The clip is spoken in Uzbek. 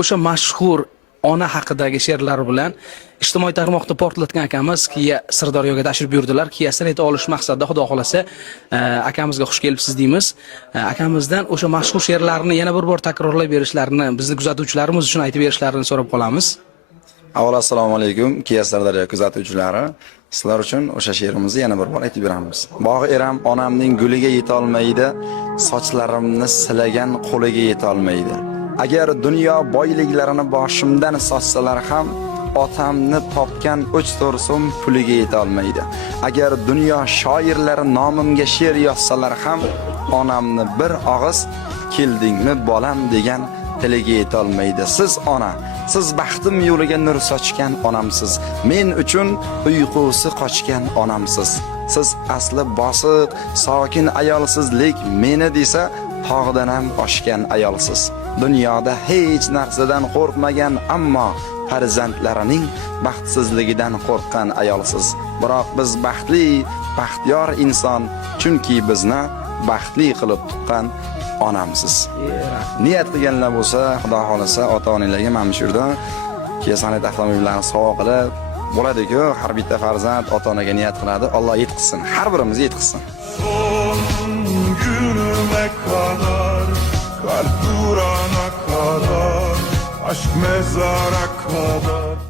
o'sha mashhur ona haqidagi she'rlar bilan ijtimoiy tarmoqda portlatgan akamiz keyin Sirdaryoga tashrif buyurdilar. Keyin asar ayta olish maqsadida xudo xolasa akamizga xush kelibsiz deymiz. Akamizdan o'sha mashhur she'rlarni yana bir bor takrorlab berishlarini, bizni kuzatuvchilarimiz uchun aytib berishlarini so'rab qolamiz. Avvalo assalomu alaykum, Kiya Sirdaryo kuzatuvchilari. Sizlar uchun o'sha she'rimizni yana bir bor aytib beramiz. Bog' eram onamning guliga yeta olmaydi, sochlarimni silagan qo'liga yeta olmaydi. Agar dunyo boyliklarini boshimdan sotsalar ham, otamni topgan 3-4 so'm puliga yeta olmaydi. Agar dunyo shoirlari nomimga she'r yozsalar ham, onamni bir og'iz keldingmi bolam degan tiliga yeta olmaydi. Siz ona, siz baxtim yo'liga nur sochgan onamsiz. Men uchun uyqusi qochgan onamsiz. Siz asli bosiq, sokin ayolsizlik meni desa, tog'dan ham oshgan ayolsiz. Dunyoda hech narsadan qo'rqmagan, ammo farzandlarining baxtsizligidan qo'rqqan ayolsiz. Biroq biz baxtli, baxtiyor inson, chunki bizni baxtli qilib tuqqan onamsiz. Niyat qilganlar bo'lsa, xudo xolasa ota-onalarga mana shu yerda kesanat avtomobillarini sovg'a qilib bo'ladi-ku, har bitta farzand ota-onaga niyat qiladi. Alloh yetqizsin, har birimizga yetqizsin. Son günüme kadar, kalp durana kadar, aşk mezara kadar.